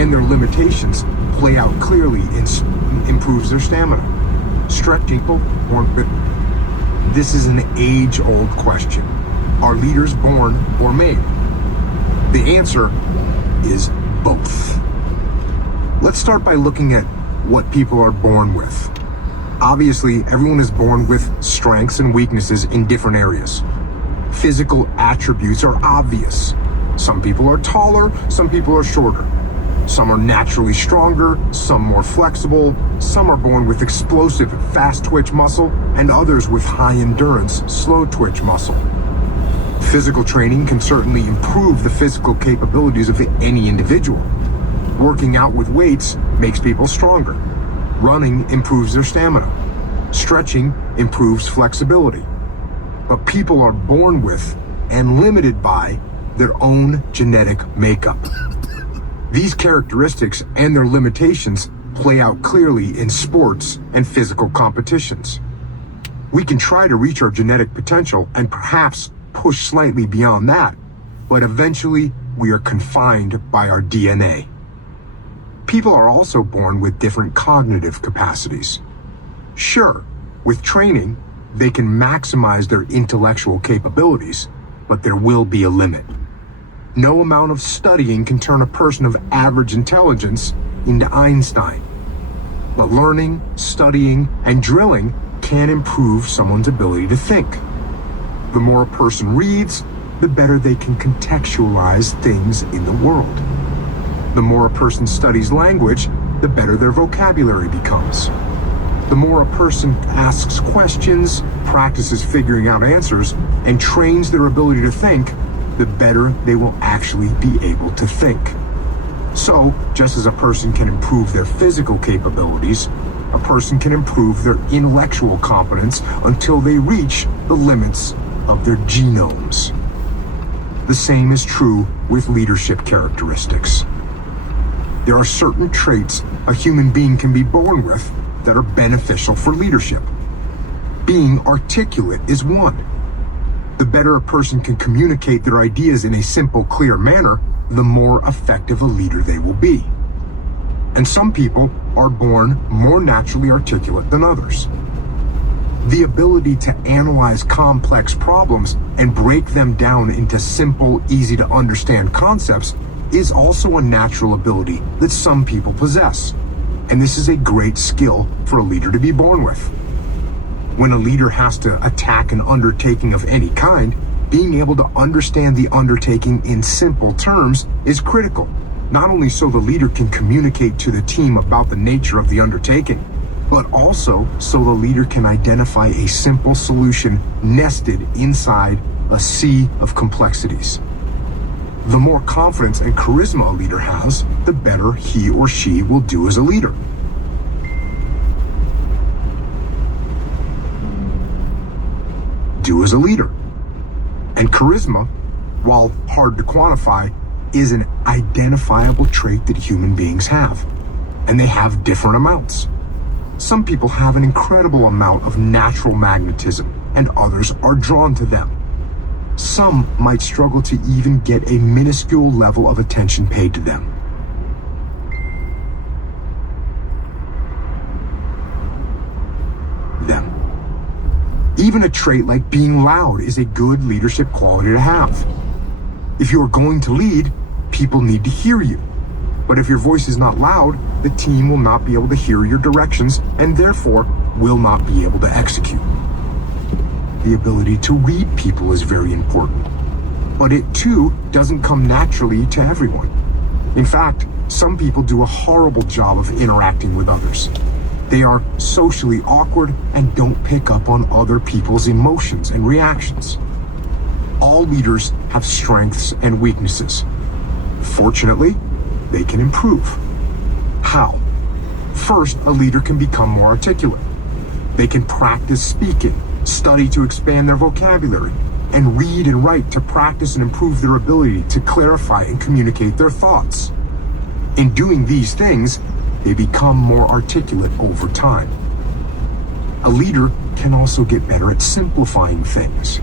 and their limitations play out clearly and improves their stamina. Stretching people born with. This is an age-old question. Are leaders born or made? The answer is both. Let's start by looking at what people are born with. Obviously, everyone is born with strengths and weaknesses in different areas. Physical attributes are obvious. Some people are taller, some people are shorter. Some are naturally stronger, some more flexible, some are born with explosive, fast twitch muscle, and others with high endurance, slow twitch muscle. Physical training can certainly improve the physical capabilities of any individual. Working out with weights makes people stronger. Running improves their stamina. Stretching improves flexibility. But people are born with and limited by their own genetic makeup. These characteristics and their limitations play out clearly in sports and physical competitions. We can try to reach our genetic potential and perhaps push slightly beyond that, but eventually we are confined by our DNA. People are also born with different cognitive capacities. Sure, with training, they can maximize their intellectual capabilities, but there will be a limit. No amount of studying can turn a person of average intelligence into Einstein. But learning, studying, and drilling can improve someone's ability to think. The more a person reads, the better they can contextualize things in the world. The more a person studies language, the better their vocabulary becomes. The more a person asks questions, practices figuring out answers, and trains their ability to think, the better they will actually be able to think. So, just as a person can improve their physical capabilities, a person can improve their intellectual competence until they reach the limits of their genomes. The same is true with leadership characteristics. There are certain traits a human being can be born with that are beneficial for leadership. Being articulate is one. The better a person can communicate their ideas in a simple, clear manner, the more effective a leader they will be. And some people are born more naturally articulate than others. The ability to analyze complex problems and break them down into simple, easy to understand concepts is also a natural ability that some people possess. And this is a great skill for a leader to be born with. When a leader has to attack an undertaking of any kind, being able to understand the undertaking in simple terms is critical, not only so the leader can communicate to the team about the nature of the undertaking, but also so the leader can identify a simple solution nested inside a sea of complexities. The more confidence and charisma a leader has, the better he or she will do as a leader. Do as a leader. And charisma, while hard to quantify, is an identifiable trait that human beings have. And they have different amounts. Some people have an incredible amount of natural magnetism, and others are drawn to them. Some might struggle to even get a minuscule level of attention paid to them. Even a trait like being loud is a good leadership quality to have. If you are going to lead, people need to hear you. But if your voice is not loud, the team will not be able to hear your directions and therefore will not be able to execute. The ability to read people is very important, but it too doesn't come naturally to everyone. In fact, some people do a horrible job of interacting with others. They are socially awkward and don't pick up on other people's emotions and reactions. All leaders have strengths and weaknesses. Fortunately, they can improve. How? First, a leader can become more articulate. They can practice speaking, study to expand their vocabulary, and read and write to practice and improve their ability to clarify and communicate their thoughts. In doing these things, they become more articulate over time. A leader can also get better at simplifying things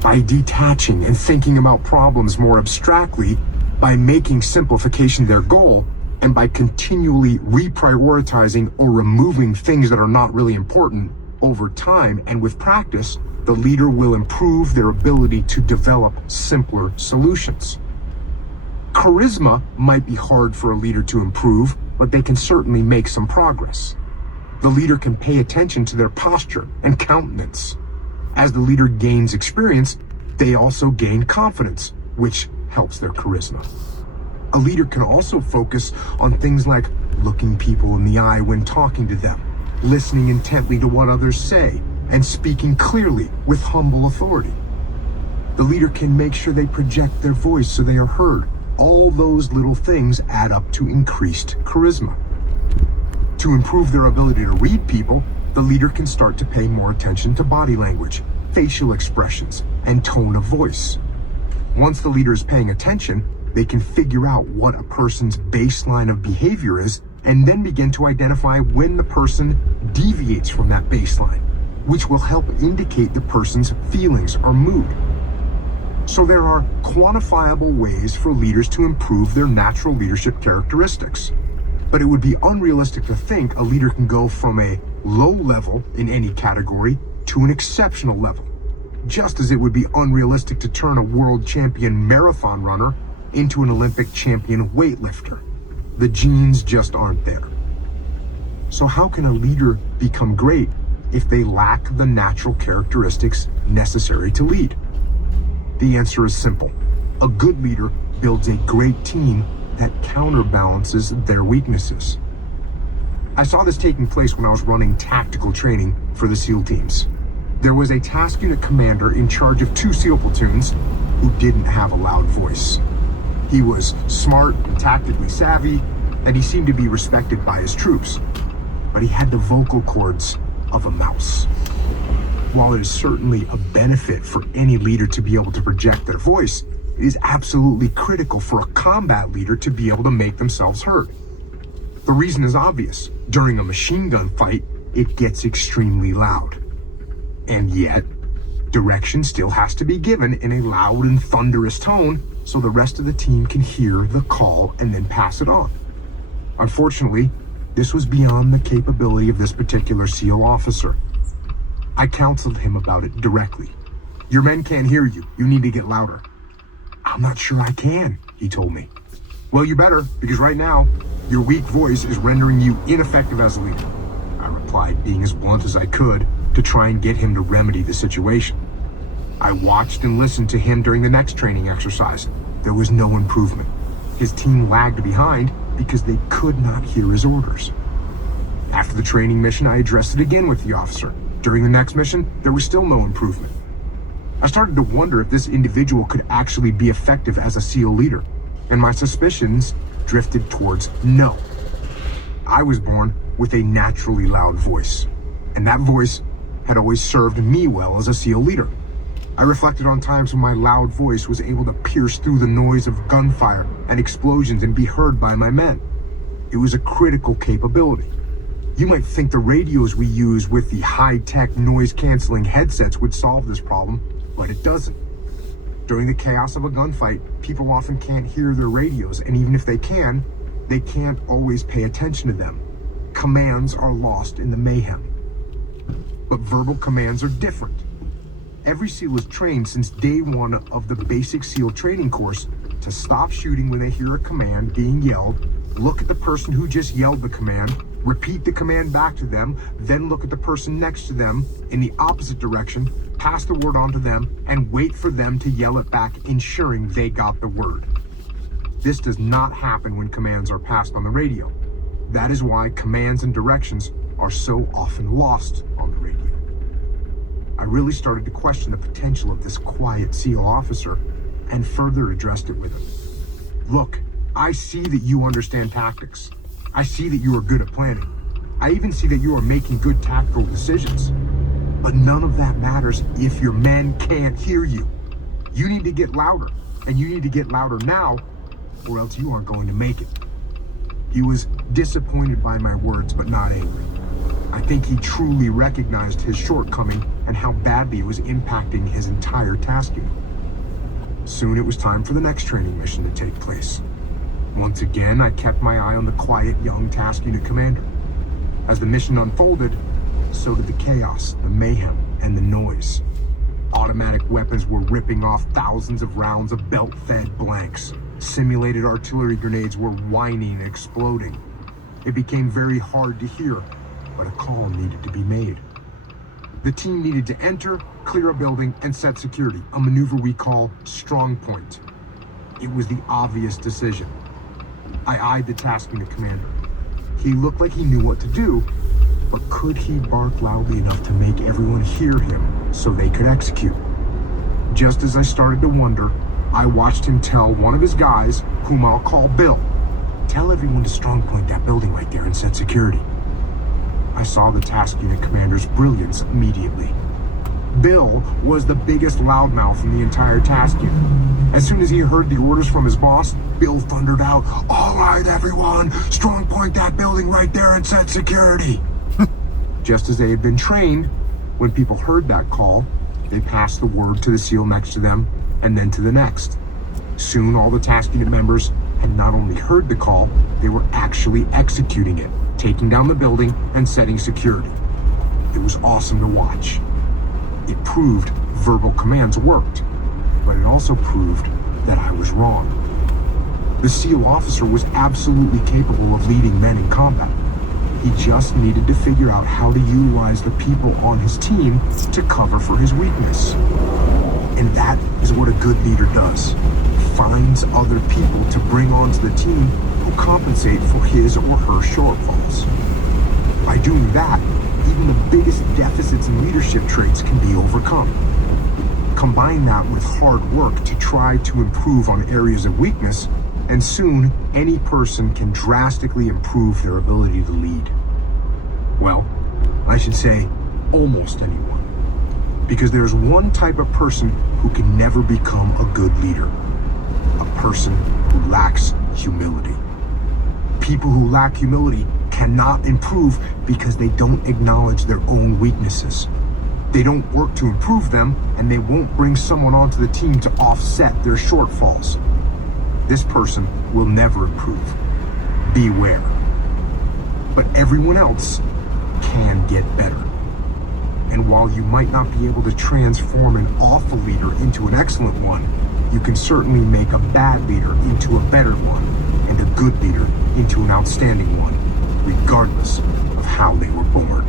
by detaching and thinking about problems more abstractly, by making simplification their goal And by continually reprioritizing or removing things that are not really important over time and with practice, the leader will improve their ability to develop simpler solutions. Charisma might be hard for a leader to improve, but they can certainly make some progress. The leader can pay attention to their posture and countenance. As the leader gains experience, they also gain confidence, which helps their charisma. A leader can also focus on things like looking people in the eye when talking to them, listening intently to what others say, and speaking clearly with humble authority. The leader can make sure they project their voice so they are heard. All those little things add up to increased charisma. To improve their ability to read people, the leader can start to pay more attention to body language, facial expressions, and tone of voice. Once the leader is paying attention, they can figure out what a person's baseline of behavior is and then begin to identify when the person deviates from that baseline, which will help indicate the person's feelings or mood. So there are quantifiable ways for leaders to improve their natural leadership characteristics. But it would be unrealistic to think a leader can go from a low level in any category to an exceptional level, just as it would be unrealistic to turn a world champion marathon runner into an Olympic champion weightlifter. The genes just aren't there. So how can a leader become great if they lack the natural characteristics necessary to lead? The answer is simple. A good leader builds a great team that counterbalances their weaknesses. I saw this taking place when I was running tactical training for the SEAL teams. There was a task unit commander in charge of 2 SEAL platoons who didn't have a loud voice. He was smart and tactically savvy, and he seemed to be respected by his troops, but he had the vocal cords of a mouse. While it is certainly a benefit for any leader to be able to project their voice, it is absolutely critical for a combat leader to be able to make themselves heard. The reason is obvious. During a machine gun fight, it gets extremely loud. And yet, direction still has to be given in a loud and thunderous tone so the rest of the team can hear the call and then pass it on. Unfortunately, this was beyond the capability of this particular SEAL officer. I counseled him about it directly. Your men can't hear you. You need to get louder. I'm not sure I can, he told me. Well, you better, because right now, your weak voice is rendering you ineffective as a leader. I replied, being as blunt as I could, to try and get him to remedy the situation. I watched and listened to him during the next training exercise. There was no improvement. His team lagged behind because they could not hear his orders. After the training mission, I addressed it again with the officer. During the next mission, there was still no improvement. I started to wonder if this individual could actually be effective as a SEAL leader, and my suspicions drifted towards no. I was born with a naturally loud voice, and that voice had always served me well as a SEAL leader. I reflected on times when my loud voice was able to pierce through the noise of gunfire and explosions and be heard by my men. It was a critical capability. You might think the radios we use with the high-tech noise-canceling headsets would solve this problem, but it doesn't. During the chaos of a gunfight, people often can't hear their radios, and even if they can, they can't always pay attention to them. Commands are lost in the mayhem. But verbal commands are different. Every SEAL is trained since day one of the basic SEAL training course to stop shooting when they hear a command being yelled, look at the person who just yelled the command, repeat the command back to them, then look at the person next to them in the opposite direction, pass the word on to them, and wait for them to yell it back, ensuring they got the word. This does not happen when commands are passed on the radio. That is why commands and directions are so often lost on the radio. I really started to question the potential of this quiet SEAL officer and further addressed it with him. Look, I see that you understand tactics. I see that you are good at planning. I even see that you are making good tactical decisions. But none of that matters if your men can't hear you. You need to get louder, and you need to get louder now, or else you aren't going to make it. He was disappointed by my words, but not angry. I think he truly recognized his shortcoming and how badly it was impacting his entire task unit. Soon it was time for the next training mission to take place. Once again, I kept my eye on the quiet young task unit commander. As the mission unfolded, so did the chaos, the mayhem, and the noise. Automatic weapons were ripping off thousands of rounds of belt-fed blanks. Simulated artillery grenades were whining and exploding. It became very hard to hear, but a call needed to be made. The team needed to enter, clear a building, and set security, a maneuver we call Strong Point. It was the obvious decision. I eyed the task unit commander. He looked like he knew what to do, but could he bark loudly enough to make everyone hear him so they could execute? Just as I started to wonder, I watched him tell one of his guys, whom I'll call Bill, "Tell everyone to strong point that building right there and set security." I saw the task unit commander's brilliance immediately. Bill was the biggest loudmouth in the entire task unit. As soon as he heard the orders from his boss, Bill thundered out, "All right, everyone, strong point that building right there and set security." Just as they had been trained, when people heard that call, they passed the word to the SEAL next to them, and then to the next. Soon all the task unit members had not only heard the call, they were actually executing it, taking down the building and setting security. It was awesome to watch. It proved verbal commands worked, but it also proved that I was wrong. The SEAL officer was absolutely capable of leading men in combat. He just needed to figure out how to utilize the people on his team to cover for his weakness. And that is what a good leader does. Finds other people to bring onto the team who compensate for his or her shortfalls. By doing that, even the biggest deficits in leadership traits can be overcome. Combine that with hard work to try to improve on areas of weakness, and soon any person can drastically improve their ability to lead. Well, I should say almost anyone. Because there's one type of person who can never become a good leader. A person who lacks humility. People who lack humility cannot improve because they don't acknowledge their own weaknesses. They don't work to improve them, and they won't bring someone onto the team to offset their shortfalls. This person will never improve. Beware. But everyone else can get better. And while you might not be able to transform an awful leader into an excellent one, you can certainly make a bad leader into a better one, and a good leader into an outstanding one, regardless of how they were born.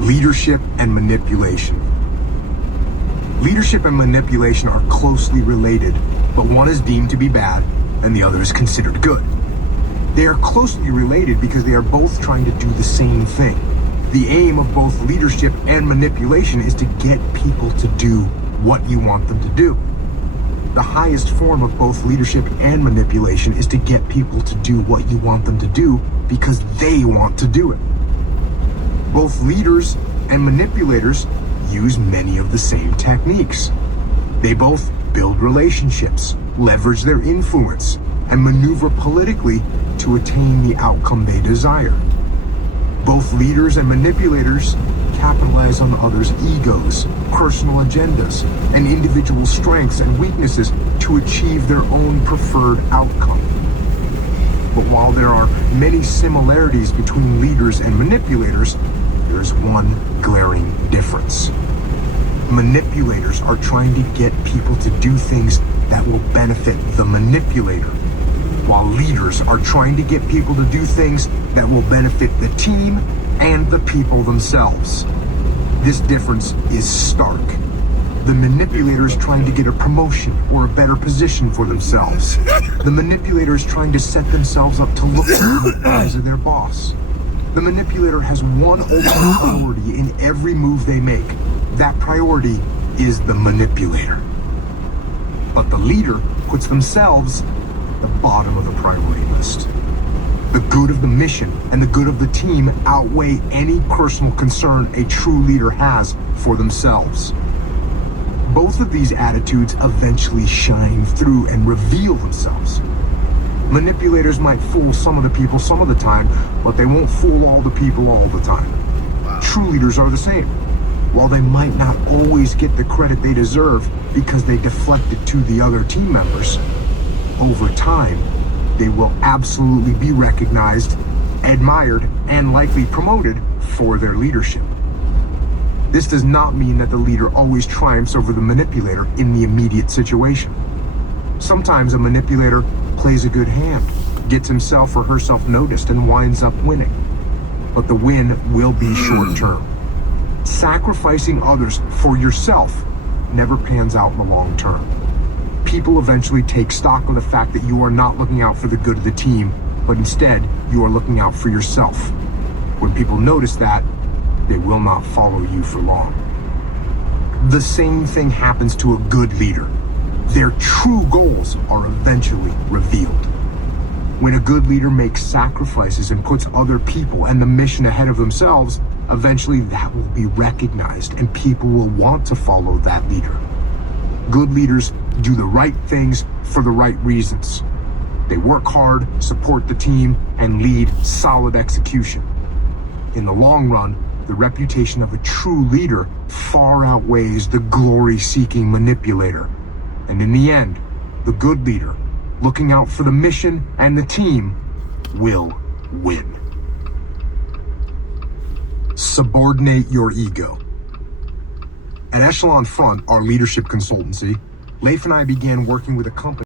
Leadership and manipulation. Leadership and manipulation are closely related, but one is deemed to be bad and the other is considered good. They are closely related because they are both trying to do the same thing. The aim of both leadership and manipulation is to get people to do what you want them to do. The highest form of both leadership and manipulation is to get people to do what you want them to do because they want to do it. Both leaders and manipulators use many of the same techniques. They both build relationships, leverage their influence, and maneuver politically to attain the outcome they desire. Both leaders and manipulators capitalize on others' egos, personal agendas, and individual strengths and weaknesses to achieve their own preferred outcome. But while there are many similarities between leaders and manipulators, there is one glaring difference. Manipulators are trying to get people to do things that will benefit the manipulator, while leaders are trying to get people to do things that will benefit the team and the people themselves. This difference is stark. The manipulator is trying to get a promotion or a better position for themselves. The manipulator is trying to set themselves up to look good in the eyes of their boss. The manipulator has one ultimate priority in every move they make. That priority is the manipulator. But the leader puts themselves at the bottom of the priority list. The good of the mission and the good of the team outweigh any personal concern a true leader has for themselves. Both of these attitudes eventually shine through and reveal themselves. Manipulators might fool some of the people some of the time, but they won't fool all the people all the time. Wow. True leaders are the same. While they might not always get the credit they deserve because they deflected to the other team members, over time, they will absolutely be recognized, admired, and likely promoted for their leadership. This does not mean that the leader always triumphs over the manipulator in the immediate situation. Sometimes a manipulator plays a good hand, gets himself or herself noticed, and winds up winning. But the win will be short-term. Sacrificing others for yourself never pans out in the long term. People eventually take stock of the fact that you are not looking out for the good of the team, but instead you are looking out for yourself. When people notice that, they will not follow you for long. The same thing happens to a good leader. Their true goals are eventually revealed. When a good leader makes sacrifices and puts other people and the mission ahead of themselves, eventually that will be recognized and people will want to follow that leader. Good leaders do the right things for the right reasons. They work hard, support the team, and lead solid execution. In the long run, the reputation of a true leader far outweighs the glory-seeking manipulator. And in the end, the good leader, looking out for the mission and the team, will win. Subordinate your ego. At Echelon Front, our leadership consultancy, Leif and I began working with a company